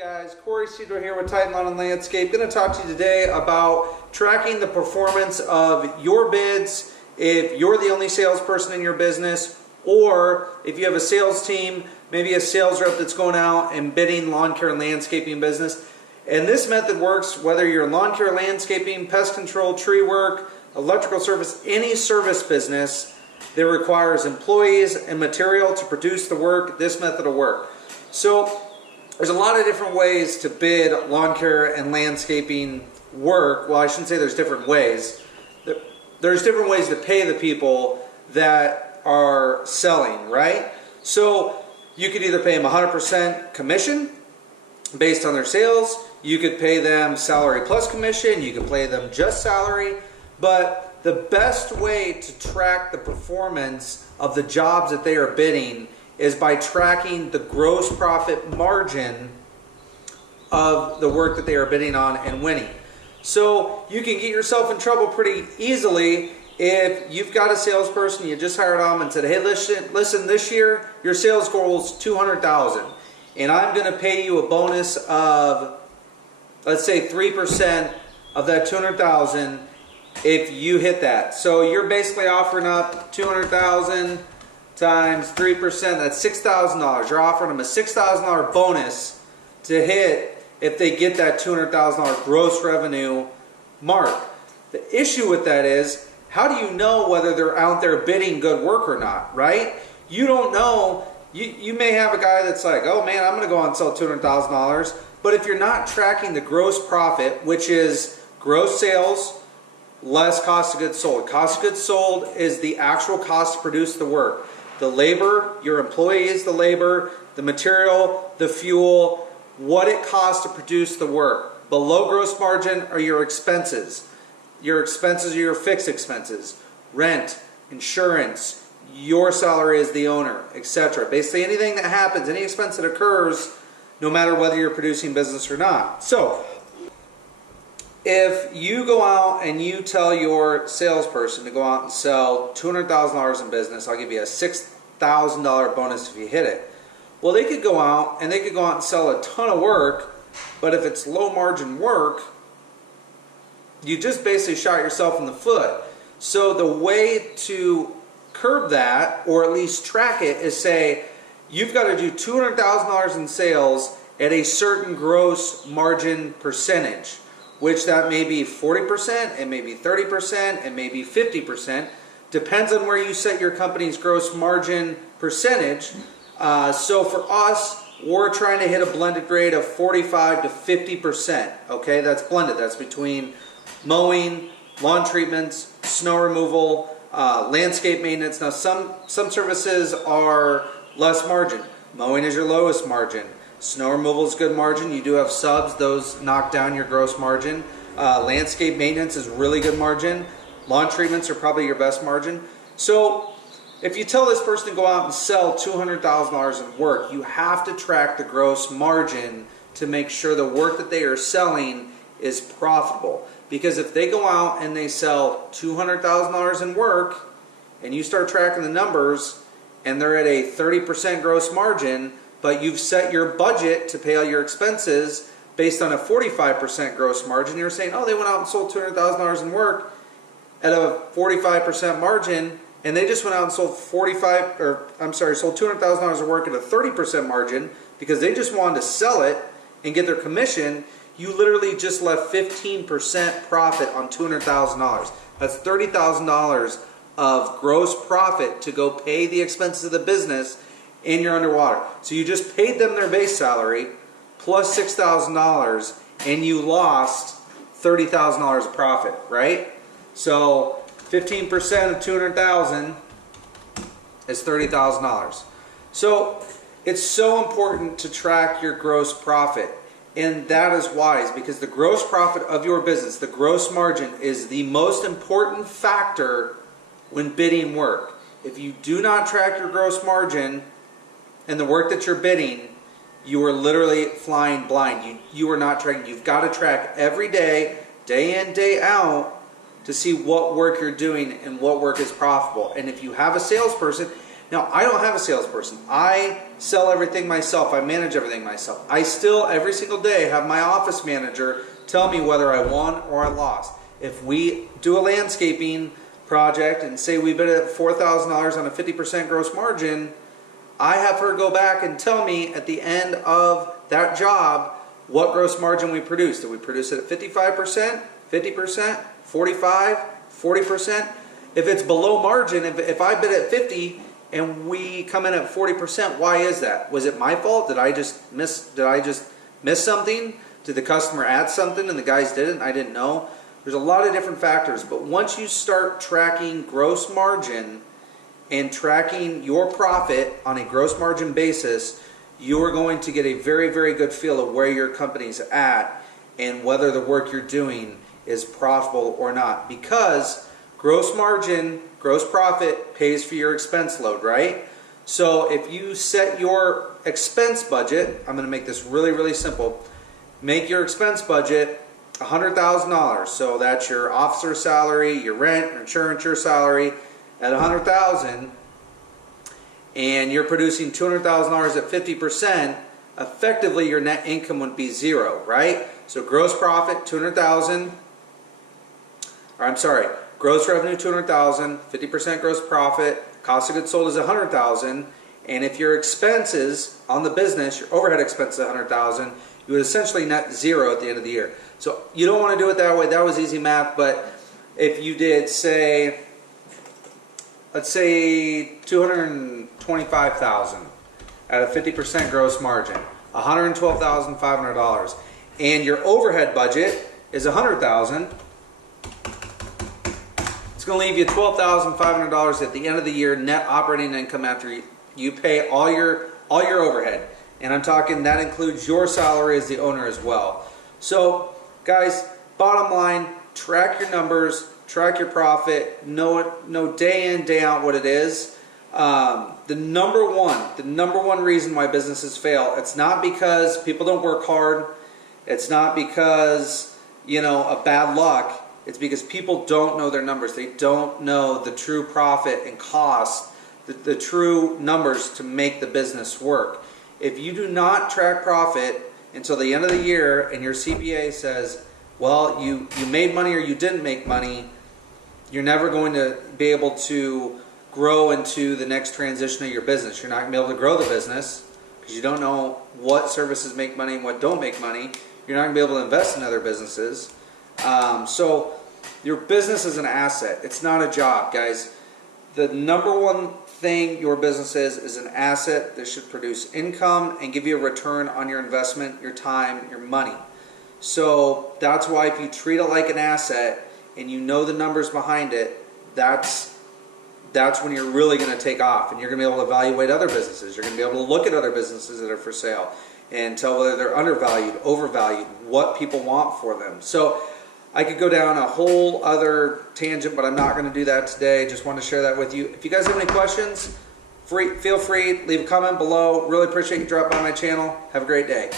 guys? Corey Cedar here with Titan Lawn and Landscape. Going to talk to you today about tracking the performance of your bids if you're the only salesperson in your business, or if you have a sales team, maybe a sales rep that's going out and bidding lawn care and landscaping business. And this method works whether you're in lawn care, landscaping, pest control, tree work, electrical service, any service business that requires employees and material to produce the work. This method will work. So there's a lot of different ways to bid lawn care and landscaping work. Well, I shouldn't say there's different ways. There's different ways to pay the people that are selling, right? So you could either pay them 100% commission based on their sales. You could pay them salary plus commission. You could pay them just salary. But the best way to track the performance of the jobs that they are bidding is by tracking the gross profit margin of the work that they are bidding on and winning. So you can get yourself in trouble pretty easily if you've got a salesperson, you just hired them and said, hey, listen, this year your sales goal is $200,000 and I'm going to pay you a bonus of, let's say, 3% of that $200,000 if you hit that. So you're basically offering up $200,000 times 3%, that's $6,000. You're offering them a $6,000 bonus to hit if they get that $200,000 gross revenue mark. The issue with that is, how do you know whether they're out there bidding good work or not, right? You don't know. You may have a guy that's like, oh man, I'm going to go out and sell $200,000. But if you're not tracking the gross profit, which is gross sales less cost of goods sold. Cost of goods sold is the actual cost to produce the work. The labor, your employees, the labor, the material, the fuel, what it costs to produce the work. Below gross margin are your expenses. Your expenses are your fixed expenses. Rent, insurance, your salary as the owner, etc. Basically anything that happens, any expense that occurs, no matter whether you're producing business or not. So, if you go out and you tell your salesperson to go out and sell $200,000 in business, I'll give you a $6,000 bonus if you hit it. Well, they could go out and sell a ton of work, but if it's low margin work, you just basically shot yourself in the foot. So the way to curb that, or at least track it, is say you've got to do $200,000 in sales at a certain gross margin percentage, which that may be 40%, it may be 30%, it may be 50%. Depends on where you set your company's gross margin percentage. So for us, we're trying to hit a blended rate of 45 to 50%. Okay, that's blended. That's between mowing, lawn treatments, snow removal, landscape maintenance. Now some services are less margin. Mowing is your lowest margin. Snow removal is good margin. You do have subs. Those knock down your gross margin. Landscape maintenance is really good margin. Lawn treatments are probably your best margin. So if you tell this person to go out and sell $200,000 in work, you have to track the gross margin to make sure the work that they are selling is profitable. Because if they go out and they sell $200,000 in work and you start tracking the numbers and they're at a 30% gross margin, but you've set your budget to pay all your expenses based on a 45% gross margin, you're saying, oh, they went out and sold $200,000 in work at a 45% margin, and they just went out and sold sold $200,000 of work at a 30% margin because they just wanted to sell it and get their commission. You literally just left 15% profit on $200,000. That's $30,000 of gross profit to go pay the expenses of the business, and you're underwater. So you just paid them their base salary plus $6,000 and you lost $30,000 of profit, right? So 15% of $200,000 is $30,000. So it's so important to track your gross profit, and that is wise because the gross profit of your business, the gross margin, is the most important factor when bidding work. If you do not track your gross margin and the work that you're bidding, you are literally flying blind. You are not tracking. You've got to track every day, day in, day out, to see what work you're doing and what work is profitable. And if you have a salesperson, Now, I don't have a salesperson. I sell everything myself. I manage everything myself. I still, every single day, have my office manager tell me whether I won or I lost. If we do a landscaping project and say we bid at $4,000 on a 50% gross margin, I have her go back and tell me at the end of that job what gross margin we produced. Did we produce it at 55%, 50%, 45, 40%? If it's below margin, if I bid at 50 and we come in at 40%, why is that? Was it my fault? Did I just miss something? Did the customer add something and the guys didn't and I didn't know? There's a lot of different factors, but once you start tracking gross margin and tracking your profit on a gross margin basis, you are going to get a very, very good feel of where your company's at and whether the work you're doing is profitable or not. Because gross margin, gross profit pays for your expense load, right? So if you set your expense budget, I'm going to make this really, really simple. Make your expense budget $100,000. So that's your officer salary, your rent, your insurance, your salary at $100,000, and you're producing $200,000 at 50%. Effectively, your net income would be zero, right? So gross profit $200,000. Or I'm sorry, gross revenue $200,000, 50% gross profit. Cost of goods sold is $100,000, and if your expenses on the business, your overhead expenses $100,000, you would essentially net zero at the end of the year. So you don't want to do it that way. That was easy math, but if you did, say, let's say $225,000 at a 50% gross margin, $112,500, and your overhead budget is $100,000, it's going to leave you $12,500 at the end of the year net operating income after you pay all your overhead. And I'm talking that includes your salary as the owner as well. So guys, bottom line, track your numbers, track your profit, know day in, day out what it is. The number one reason why businesses fail, it's not because people don't work hard. It's not because, of bad luck. It's because people don't know their numbers. They don't know the true profit and cost, the true numbers to make the business work. If you do not track profit until the end of the year and your CPA says, well, you made money or you didn't make money, you're never going to be able to grow into the next transition of your business. You're not going to be able to grow the business because you don't know what services make money and what don't make money. You're not going to be able to invest in other businesses. So your business is an asset. It's not a job, guys. The number one thing your business is an asset that should produce income and give you a return on your investment, your time, your money. So that's why if you treat it like an asset and you know the numbers behind it, that's when you're really going to take off, and you're going to be able to evaluate other businesses. You're going to be able to look at other businesses that are for sale and tell whether they're undervalued, overvalued, what people want for them. So I could go down a whole other tangent, but I'm not going to do that today. Just wanted to share that with you. If you guys have any questions, feel free, leave a comment below. Really appreciate you dropping by my channel. Have a great day.